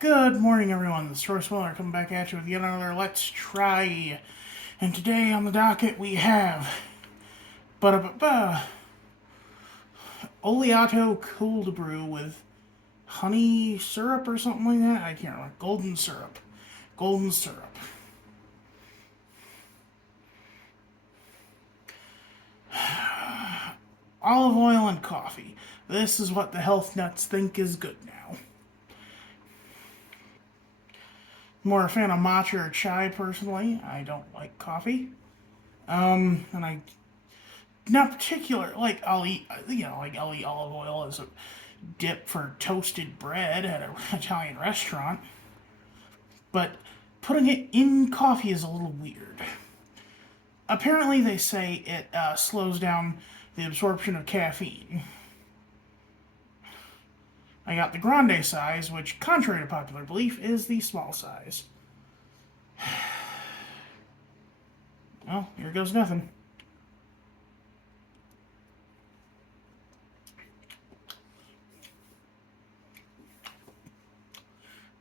Good morning, everyone. This is Royce coming back at you with yet another Let's Try. And today on the docket we have Oleato cold brew with honey syrup or something like that. I can't remember. Golden syrup. Golden syrup. Olive oil and coffee. This is what the health nuts think is good now. More a fan of matcha or chai personally. I don't like coffee. And I not particular like I'll eat I'll eat olive oil as a dip for toasted bread at an Italian restaurant, but putting it in coffee is a little weird. Apparently, they say it slows down the absorption of caffeine. I got the grande size, which, contrary to popular belief, is the small size. Well, here goes nothing.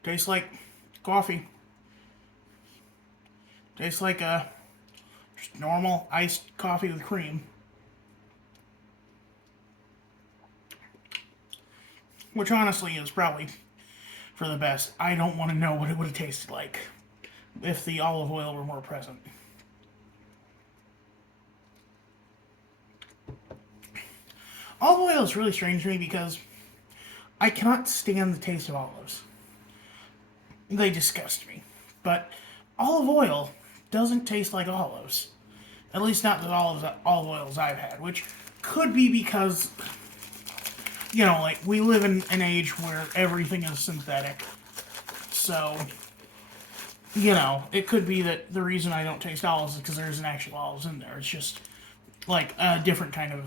Tastes like coffee. Tastes like just normal iced coffee with cream. Which honestly is probably for the best. I don't want to know what it would have tasted like if the olive oil were more present. Olive oil is really strange to me because I cannot stand the taste of olives. They disgust me. But olive oil doesn't taste like olives. At least not the olive oils I've had, which could be because, like we live in an age where everything is synthetic. So, it could be that the reason I don't taste olives is because there isn't actual olives in there. It's just like a different kind of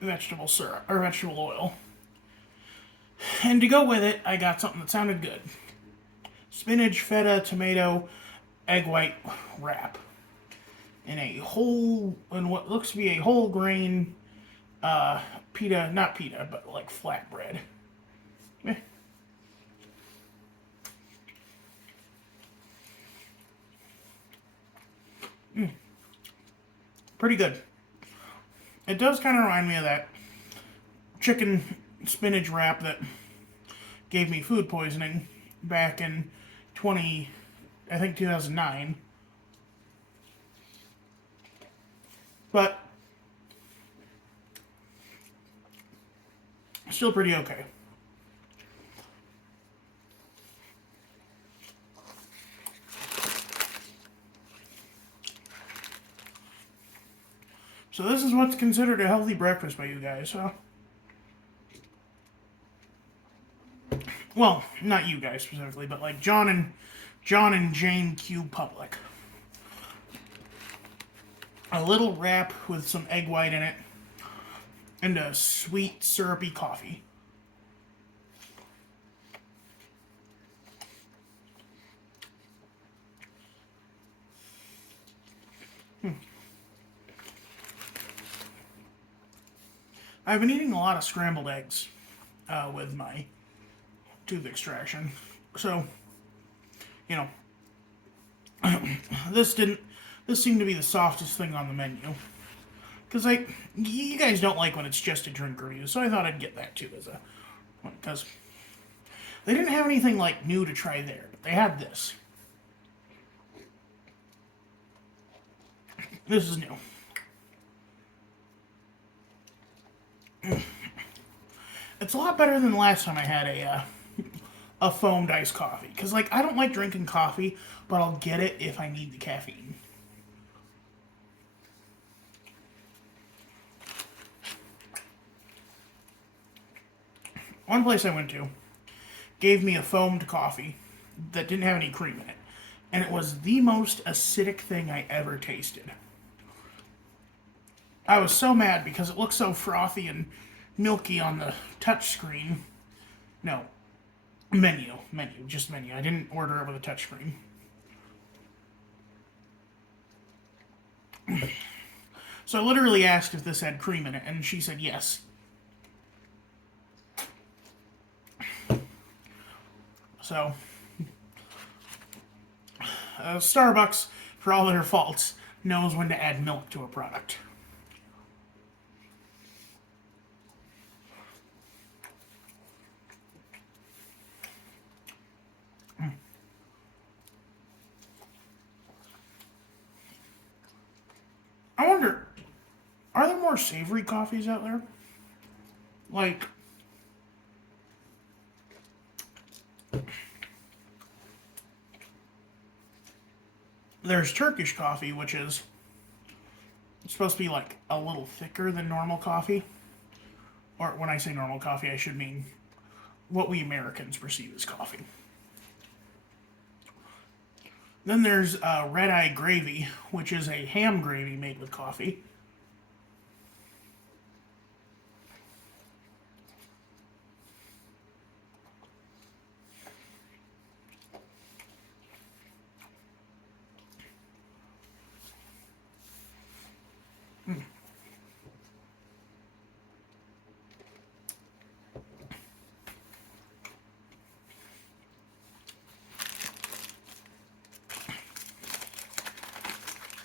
vegetable syrup or vegetable oil. And to go with it, I got something that sounded good. Spinach, feta, tomato, egg white wrap. In what looks to be a whole grain pita, not pita, but like flatbread. Eh. Pretty good. It does kind of remind me of that chicken spinach wrap that gave me food poisoning back in 2009. But still pretty okay. So this is what's considered a healthy breakfast by you guys, huh? Well, not you guys specifically, but like John and Jane Q Public. A little wrap with some egg white in it, and a sweet syrupy coffee. I've been eating a lot of scrambled eggs with my tooth extraction. So, you know, this seemed to be the softest thing on the menu. Because, like, you guys don't like when it's just a drink review, so I thought I'd get that too because they didn't have anything, like, new to try there. But they had this. This is new. It's a lot better than the last time I had a foamed iced coffee. Because, like, I don't like drinking coffee, but I'll get it if I need the caffeine. One place I went to gave me a foamed coffee that didn't have any cream in it. And it was the most acidic thing I ever tasted. I was so mad because it looked so frothy and milky on the touch screen. No, just menu. I didn't order it with a touch screen. So I literally asked if this had cream in it, and she said yes. So Starbucks, for all their faults, knows when to add milk to a product. I wonder, are there more savory coffees out there? Like, there's Turkish coffee, which is supposed to be like a little thicker than normal coffee. Or when I say normal coffee, I should mean what we Americans perceive as coffee. Then there's red eye gravy, which is a ham gravy made with coffee.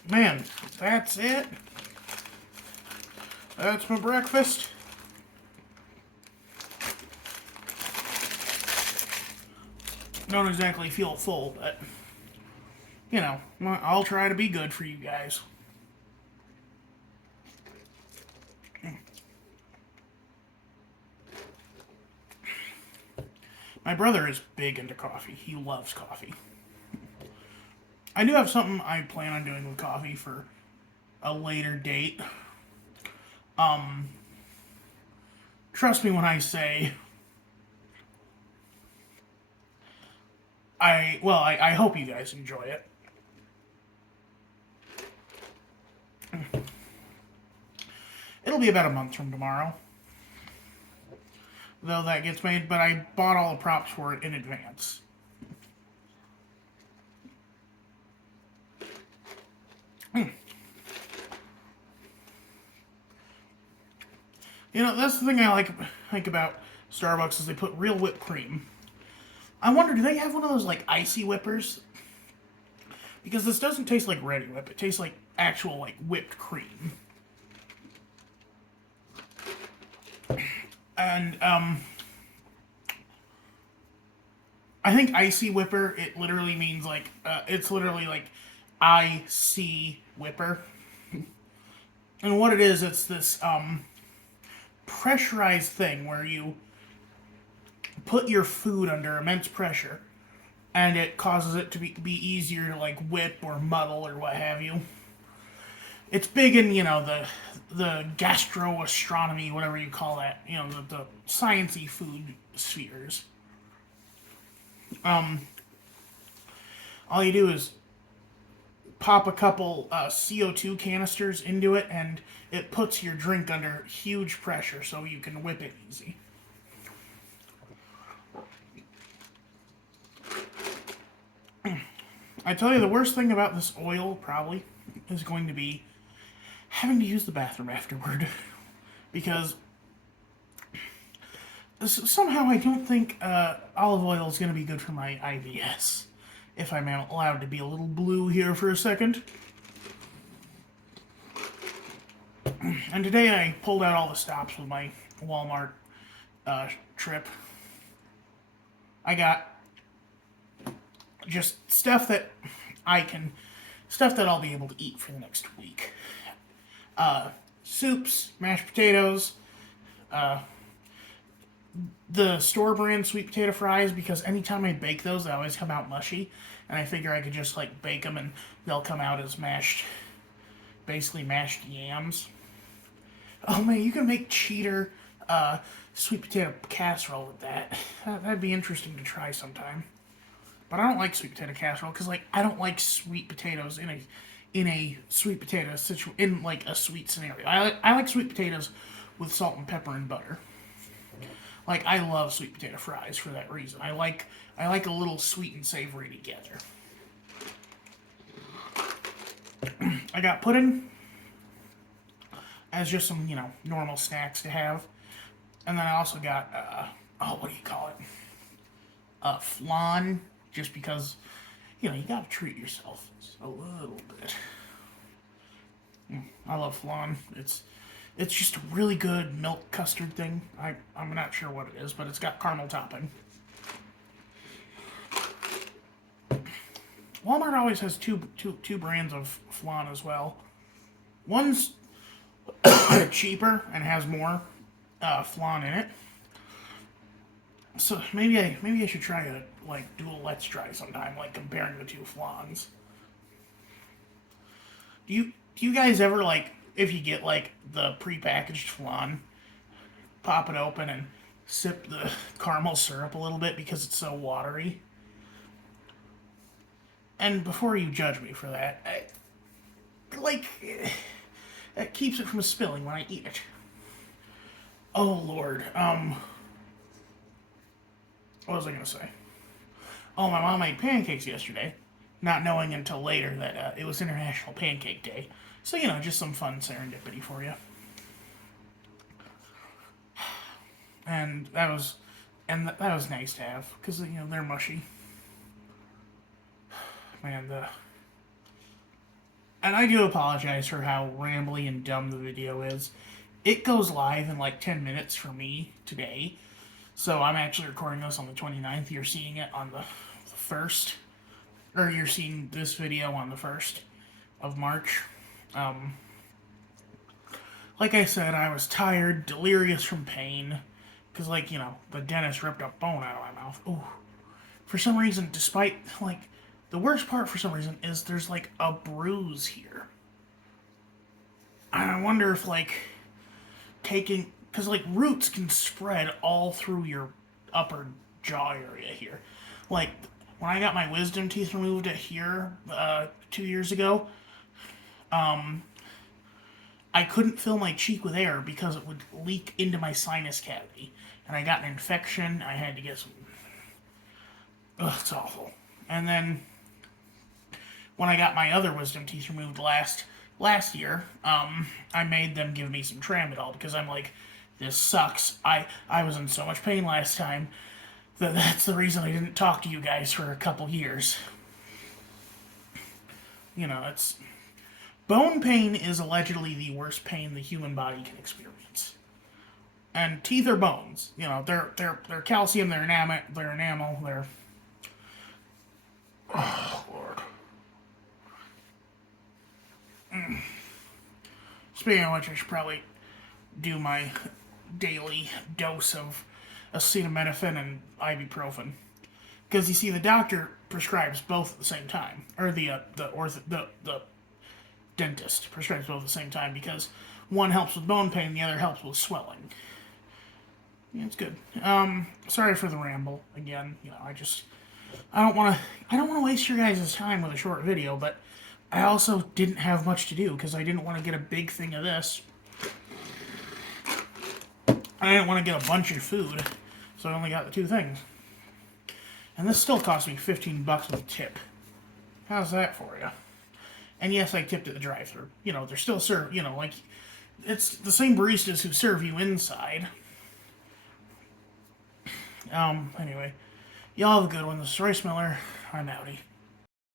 Man, that's it. That's my breakfast. Don't exactly feel full, but, you know, I'll try to be good for you guys. My brother is big into coffee. He loves coffee. I do have something I plan on doing with coffee for a later date. Trust me when I say I hope you guys enjoy it. It'll be about a month from tomorrow. Though that gets made, but I bought all the props for it in advance. You know, that's the thing I like about Starbucks is they put real whipped cream. I wonder, do they have one of those like icy whippers? Because this doesn't taste like Ready Whip. It tastes like actual like whipped cream. And I think icy whipper, it literally means like it's literally like I see whipper. And what it is, it's this pressurized thing where you put your food under immense pressure and it causes it to be easier to like whip or muddle or what have you. It's big in, you know, the gastroastronomy, whatever you call that, you know, the sciencey food spheres. All you do is pop a couple CO2 canisters into it, and it puts your drink under huge pressure so you can whip it easy. I tell you, the worst thing about this oil probably is going to be having to use the bathroom afterward. Because somehow I don't think olive oil is going to be good for my IBS. If I'm allowed to be a little blue here for a second. And today I pulled out all the stops with my Walmart trip. I got just stuff that I'll be able to eat for the next week. Soups, mashed potatoes, the store brand sweet potato fries, because anytime I bake those, they always come out mushy, and I figure I could just like bake them and they'll come out as basically mashed yams. Oh man, you can make cheater sweet potato casserole with that. That'd be interesting to try sometime. But I don't like sweet potato casserole because like I don't like sweet potatoes in a sweet potato in like a sweet scenario. I like sweet potatoes with salt and pepper and butter. Like I love sweet potato fries for that reason. I like a little sweet and savory together. I got pudding as just some, you know, normal snacks to have. And then I also got what do you call it? Flan, just because, you gotta treat yourself a little bit. I love flan. It's just a really good milk custard thing. I'm not sure what it is, but it's got caramel topping. Walmart always has two brands of flan as well. One's cheaper and has more flan in it. So maybe I should try to do a let's try sometime, like comparing the two flans. Do you guys ever if you get the prepackaged flan, pop it open and sip the caramel syrup a little bit because it's so watery? And before you judge me for that, that keeps it from spilling when I eat it. Oh Lord, what was I gonna say? Oh, my mom made pancakes yesterday, not knowing until later that it was International Pancake Day. So just some fun serendipity for you. And that was nice to have because they're mushy. Man, and I do apologize for how rambly and dumb the video is. It goes live in 10 minutes for me today. So I'm actually recording this on the 29th. You're seeing it on the 1st. Or you're seeing this video on the 1st of March. Like I said, I was tired, delirious from pain. Because, the dentist ripped a bone out of my mouth. Ooh. For some reason, despite, the worst part for some reason is there's, a bruise here. And I wonder if, taking... Because, roots can spread all through your upper jaw area here. When I got my wisdom teeth removed here 2 years ago, I couldn't fill my cheek with air because it would leak into my sinus cavity. And I got an infection. I had to get some... Ugh, it's awful. And then, when I got my other wisdom teeth removed last year, I made them give me some Tramadol because I'm like, this sucks. I was in so much pain last time that's the reason I didn't talk to you guys for a couple years. It's... Bone pain is allegedly the worst pain the human body can experience. And teeth are bones. They're calcium, they're enamel, they're... Oh, Lord. Speaking of which, I should probably do my daily dose of acetaminophen and ibuprofen. Because you see, the doctor prescribes both at the same time. Or the dentist prescribes both at the same time because one helps with bone pain, the other helps with swelling. Yeah, it's good. Sorry for the ramble again. I don't want to waste your guys' time with a short video, but I also didn't have much to do because I didn't want to get a big thing of this. I didn't want to get a bunch of food, so I only got the 2 things. And this still cost me $15 with a tip. How's that for you? And yes, I tipped at the drive-thru. They're still it's the same baristas who serve you inside. Anyway, y'all have a good one. This is Royce Miller. I'm outie.